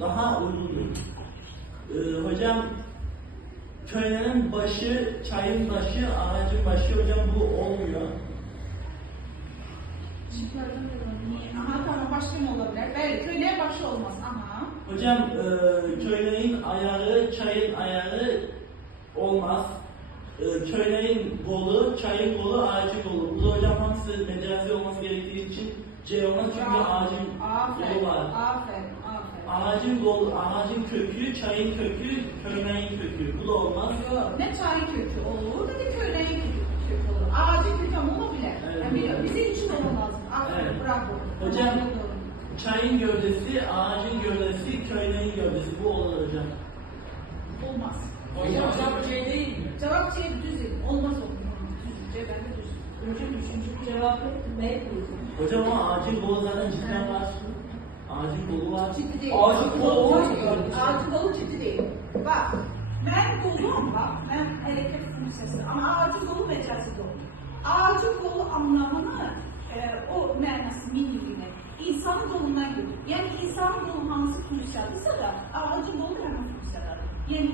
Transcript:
daha uygundur. Hocam köylerin başı, çayın başı, ağacın başı hocam bu olmuyor. Aha tamam, başka ne olabilir? Evet, köylerin başı olmaz. Aha. Hocam köylerin ayağı, çayın ayağı olmaz. Köylerin kolu, çayın kolu, ağacın kolu. Bu da hocam hamısı mecazi olması gerektiği için C olmaz çünkü ağacın kolu var. Aferin. Ağacın kolu, ağacın kökü, çayın kökü, köylerin kökü. Bu da olmaz. Yok, ne çayın kökü olur, ne de köylerin kökü olur. Ağacın kökü ama olabilir. Evet. Yani biliyorum, bizim için olmaz. Aferin, Evet. bravo. Hocam çayın gövdesi, ağacın gövdesi, köylerin gövdesi. Bu olur hocam. Olmaz. Hocam cevap C değil mi? Cevap C düz değil. Olmaz olur. Düz. C bende düz. Hocam üçüncü cevabı B koydum. Hocam ama ağacın kolu zaten cidden var. Ağacın kolu var. Ciddi değil. Ağacın kolu olmaz mı? Ağacın kolu ciddi değil. Bak, ben kolum bak, ben hareket funksiyası ama ağacın kolu mecazi kolu. Ağacın kolu anlamını, o mənası, miniliğine, insanın kolundan görür. Yani insanın kolu hansı funksiyadırsa da ağacın kolu hemen funksiyadadır. Yani